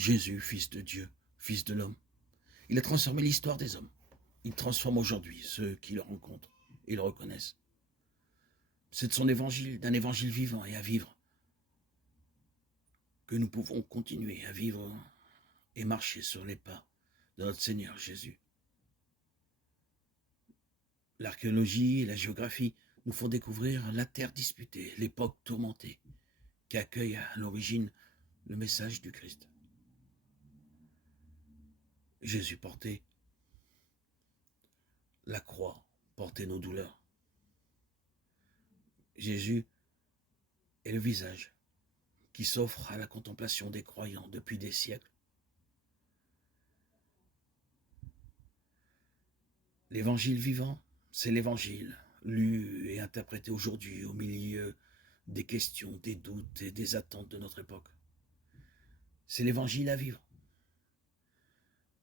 Jésus, Fils de Dieu, Fils de l'homme. Il a transformé l'histoire des hommes. Il transforme aujourd'hui ceux qui le rencontrent et le reconnaissent. C'est de son évangile, d'un évangile vivant et à vivre, que nous pouvons continuer à vivre et marcher sur les pas de notre Seigneur Jésus. L'archéologie et la géographie nous font découvrir la terre disputée, l'époque tourmentée, qui accueille à l'origine le message du Christ. Jésus portait la croix, portait nos douleurs. Jésus est le visage qui s'offre à la contemplation des croyants depuis des siècles. L'évangile vivant, c'est l'évangile lu et interprété aujourd'hui au milieu des questions, des doutes et des attentes de notre époque. C'est l'évangile à vivre.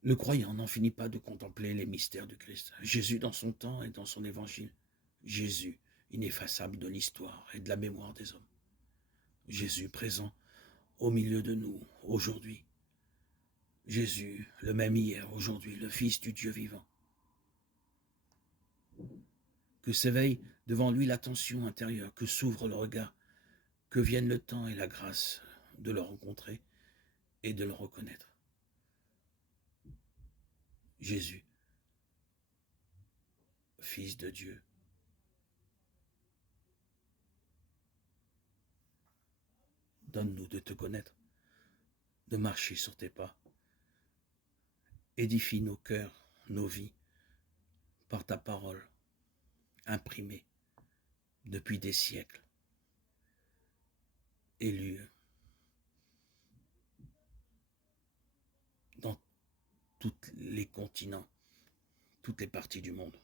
Le croyant n'en finit pas de contempler les mystères du Christ. Jésus dans son temps et dans son évangile. Jésus, ineffaçable de l'histoire et de la mémoire des hommes. Jésus présent au milieu de nous aujourd'hui. Jésus, le même hier, aujourd'hui, le Fils du Dieu vivant. Que s'éveille devant lui l'attention intérieure, que s'ouvre le regard, que vienne le temps et la grâce de le rencontrer et de le reconnaître. Jésus, Fils de Dieu. Donne-nous de te connaître, de marcher sur tes pas. Édifie nos cœurs, nos vies, par ta parole, imprimée depuis des siècles, élue dans tous les continents, toutes les parties du monde,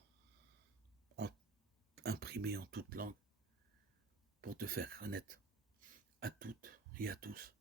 imprimée en toutes langues, pour te faire connaître à toutes et à tous.